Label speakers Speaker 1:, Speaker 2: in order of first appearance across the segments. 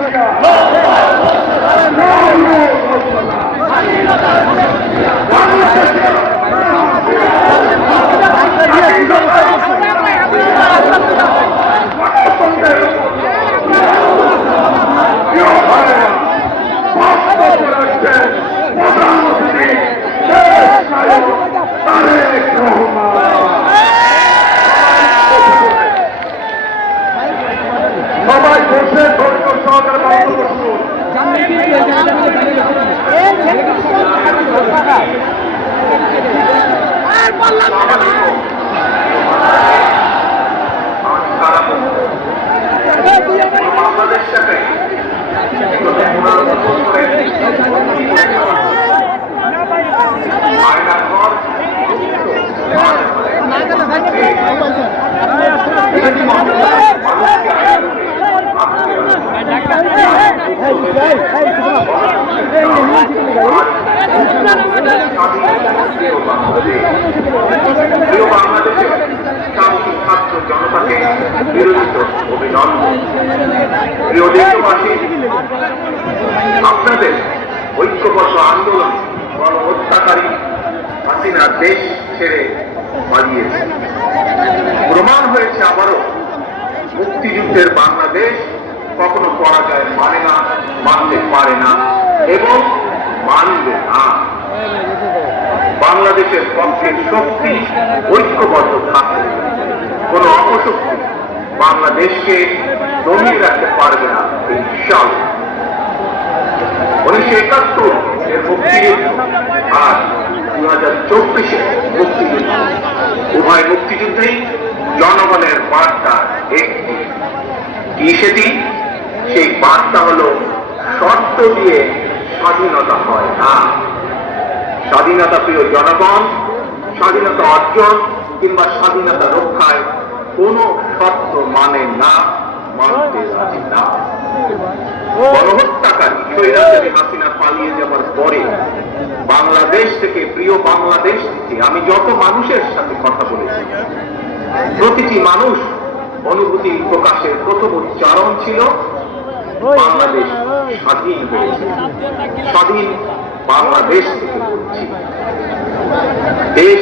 Speaker 1: টাকা। আপনাদের ঐক্যবদ্ধ আন্দোলন গণহত্যাকারী হাসিনা দেশ ছেড়ে পালিয়েছে প্রমাণ হয়েছে আবারও মুক্তিযুদ্ধের বাংলাদেশ কখনো পরাজয় মানে না মানতে পারে না এবং মানবে না বাংলাদেশের পক্ষে শক্তি ঐক্যবদ্ধ থাকবে কোন অপশক্তি বাংলাদেশকে দমিয়ে রাখতে পারবে না ইনশাল উনিশশো একাত্তর এর মুক্তিযুদ্ধ আর দু হাজার চব্বিশে মুক্তিযুদ্ধ উভয় মুক্তিযুদ্ধেই জনগণের বার্তা একটি। কি সেটি সেই বার্তা হলো শর্ত দিয়ে স্বাধীনতা হয় না। স্বাধীনতা প্রিয় জনগণ, স্বাধীনতা অর্জন কিংবা স্বাধীনতা রক্ষায় কোনো শর্ত মানে না, মানতে রাজি না। আমি যত মানুষের সাথে কথা বলেছি, প্রতিটি মানুষ অনুভূতি প্রকাশের প্রথম ছিল, বাংলাদেশ স্বাধীন স্বাধীন বাংলাদেশ দেশ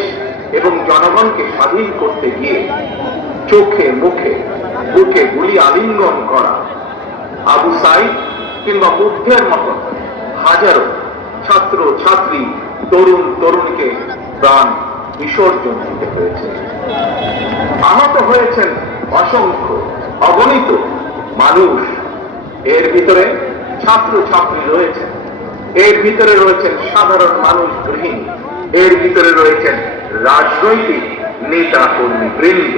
Speaker 1: এবং জনগণকে স্বাধীন করতে গিয়ে চোখে মুখে, বুকে গুলি আলিঙ্গন করা আবু সাইদ কিংবা বুদ্ধের মতো হাজারো ছাত্র, ছাত্রী, তরুণ, তরুণীকে প্রাণ বিসর্জন দিতে হয়েছে। আহত হয়েছেন অসংখ্য অগণিত মানুষ। এর ভিতরে ছাত্র ছাত্রী রয়েছেন এর ভিতরে রয়েছেন সাধারণ মানুষ গৃহিণী। এর ভিতরে রয়েছেন রাজনৈতিক নেতা কর্মী বৃন্দ।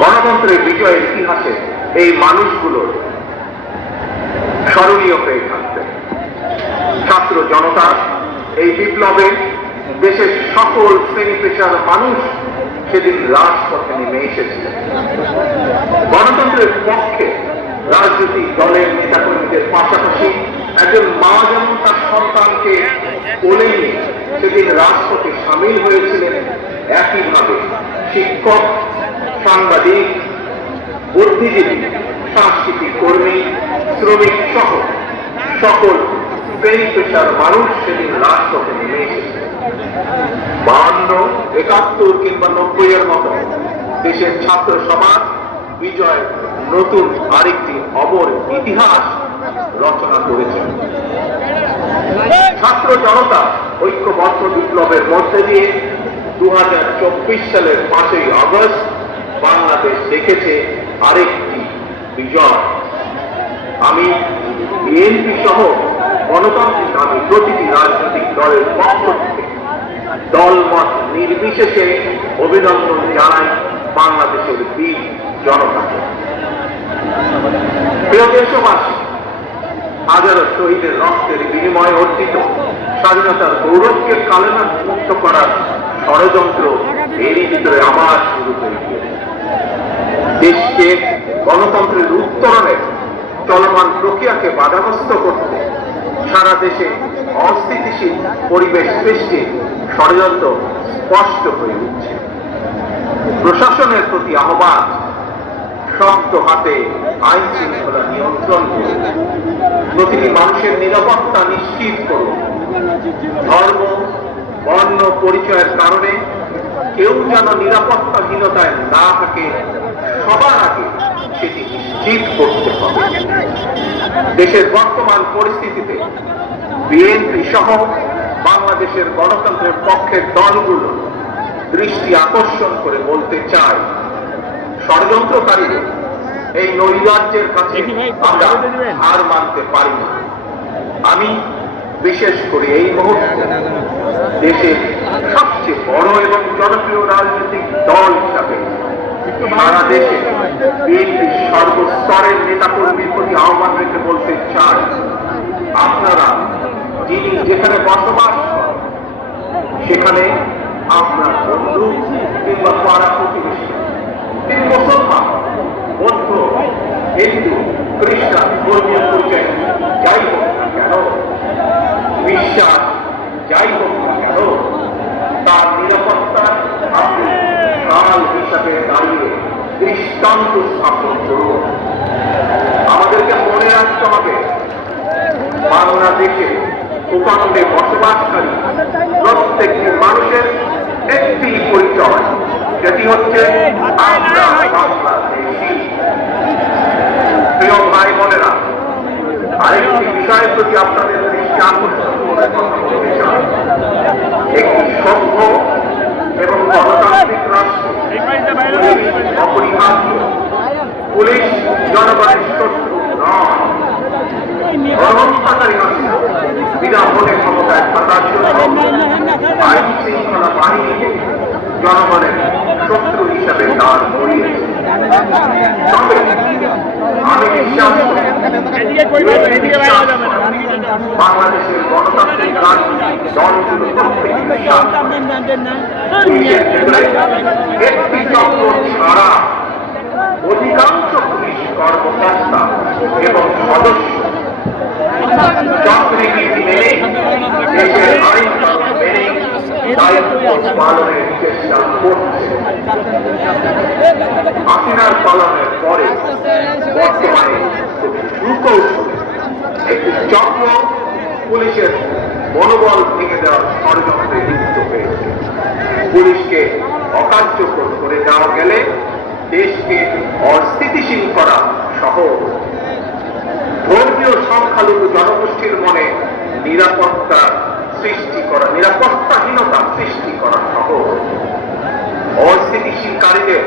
Speaker 1: গণতন্ত্রের বিজয়ের ইতিহাসে এই মানুষগুলোর স্মরণীয় হয়ে থাকবে ছাত্র জনতা, এই বিপ্লবে দেশের সকল শ্রেণি পেশার মানুষ সেদিন রাজপথে নেমে এসেছিলেন গণতন্ত্রের পক্ষে রাজনৈতিক দলের নেতাকর্মীদের পাশাপাশি একজন মা যেমন তার সন্তানকে কোলে নিয়ে সেদিন রাজপথে সামিল হয়েছিলেন, একইভাবে শিক্ষক, সাংবাদিক, বুদ্ধিজীবী, সাংস্কৃতিক কর্মী, শ্রমিক সহ সকল শ্রেণি পেশার মানুষ সেদিন রাজপথে নেমে এসেছে। বাহান্ন, একাত্তর কিংবা নব্বই এর মতো দেশের ছাত্র সমাজ বিজয় নতুন আরেকটি অমর ইতিহাস রচনা করেছেন। ছাত্র জনতা ঐক্যবদ্ধ বিপ্লবের মধ্যে দিয়ে দু হাজার চব্বিশ সালের পাঁচই আগস্ট বাংলাদেশ দেখেছে আরেকটি বিজয়। আমি বিএনপি সহ গণতান্ত্রিক আমি প্রতিটি রাজনৈতিক দলের পক্ষ থেকে দলমত নির্বিশেষে অভিনন্দন জানাই বাংলাদেশের বীর জনতাকে। প্রিয় দেশবাসী হাজারো শহীদের রক্তের বিনিময়ে অর্জিত স্বাধীনতার গৌরবকে কালেমা মুক্ত করার ষড়যন্ত্র এরই ভিতরে আবার শুরু হয়ে গিয়েছে দেশকে গণতন্ত্রের উত্তরণের চলমান প্রক্রিয়াকে বাধাগ্রস্ত করতে সারা দেশে অস্থিতিশীল পরিবেশ সৃষ্টি ষড়যন্ত্র স্পষ্ট হয়ে উঠছে। প্রশাসনের প্রতি আহ্বান, শক্ত হাতে আইন শৃঙ্খলা নিয়ন্ত্রণ করুন। প্রতিটি মানুষের নিরাপত্তা নিশ্চিত করুন। ধর্ম, বর্ণ, পরিচয়ের কারণে কেউ যেন নিরাপত্তাহীনতায় না থাকে, সবার আগে সেটি নিশ্চিত করতে হবে। দেশের বর্তমান পরিস্থিতিতে বিএনপি সহ বাংলাদেশের গণতন্ত্রের পক্ষের দলগুলো দৃষ্টি আকর্ষণ করে বলতে চায়। ষড়যন্ত্রকারীদের এই নৈরাজ্যের কাছে আমরা হার মানতে পারি না। আমি বিশেষ করে এই মুহূর্তে দেশের সবচেয়ে বড় এবং জনপ্রিয় রাজনৈতিক দল হিসাবে সারা দেশে বিএনপি সর্বস্তরের নেতাকর্মীর প্রতি আহ্বান রেখে বলতে চাই আপনারা যিনি যেখানে বসবাস সেখানে আপনার বন্ধু কিংবা পাড়া প্রতিবেশী তিনি মুসলমান বৌদ্ধ হিন্দু, খ্রিস্টান, ধর্মীয় পরিচয় যাই হোক না কেন, বিশ্বাস যাই হোক না কেন, তার নিরাপত্তা আপনি কাল হিসাবে দাঁড়িয়ে দৃষ্টান্ত স্থাপন করুন। আমাদেরকে মনে রাখতে হবে, বাংলাদেশে ভূখণ্ডে বসবাসকারী প্রত্যেকটি মানুষের একটি পরিচয়। যেটি হচ্ছে প্রিয় আরেকটি বিষয়ের প্রতি আপনাদের দৃষ্টি আকর্ষণ একটি সভ্য এবং গণতান্ত্রিক রাষ্ট্র, অপরিহার্য, পুলিশ জনগণের শত্রু ক্ষমতায় থাকার জন্য আইন শৃঙ্খলা বাহিনীকে জনগণের শত্রু হিসাবে দাঁড় করিয়েছে তবে আমি বিশ্বাস করি বিশ্বাস করি, বাংলাদেশের গণতান্ত্রিক রাজনৈতিক দলগুলো প্রত্যেক বিশ্বাস করে। পুলিশের ভেতরে একটি চক্র ছাড়া অধিকাংশ পুলিশ কর্মকর্তা এবং সদস্য চক্রনীতি মেনে দেশের আইন কানুন মেনে দায়িত্ব পালনের পালনের পরে বর্তমানে সুকৌশলে একটি চক্র পুলিশের মনোবল ভেঙে দেওয়ার ষড়যন্ত্রে লিপ্ত হয়েছে পুলিশকে অকার্যকর করে দেওয়া গেলে দেশকে অস্থিতিশীল করা সহ ধর্মীয় সংখ্যালঘু জনগোষ্ঠীর মনে নিরাপত্তা সৃষ্টি করা, নিরাপত্তাহীনতা সৃষ্টি করা সহ অস্থিতিশীলকারীদের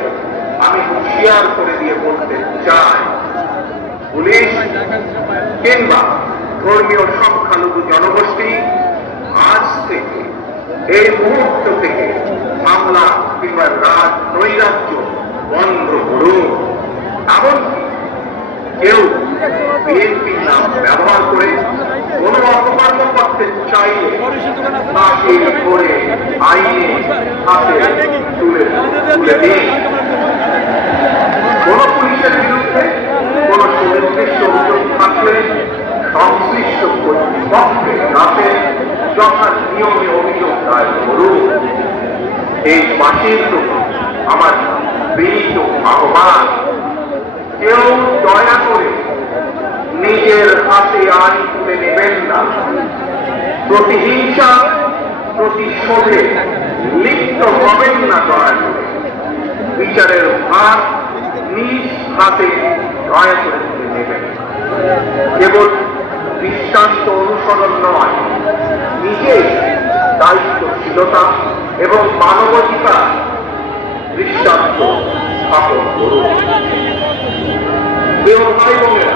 Speaker 1: আমি হুঁশিয়ার করে দিয়ে বলতে চাই, পুলিশ কিংবা ধর্মীয় সংখ্যালঘু জনগোষ্ঠী, আজ থেকে, এই মুহূর্ত থেকে হামলা কিংবা রাজ নৈরাজ্য বন্ধ করুন। এমনকি কেউ বিএনপির নাম ব্যবহার করে কোনো পুলিশের বিরুদ্ধে কোন সুনির্দিষ্ট অভিযোগ থাকলে সংশ্লিষ্ট কর্তৃপক্ষের কাছে যথা নিয়মে অভিযোগ দায়ের করুন এই প্রতি আমার বিনীত আহ্বান কেউ দয়া করে নিজের হাতে আইন তুলে নেবেন না। প্রতিহিংসা, প্রতিশোধে লিপ্ত হবেন না দয়া করে বিচারের ভার নিজ হাতে দয়া করে তুলে নেবেন। কেবল দৃষ্টান্ত অনুসরণ নয় নিজে দায়িত্বশীলতা এবং মানবাধিকার দৃষ্টান্ত স্থাপন করুন। ভাই বোনেরা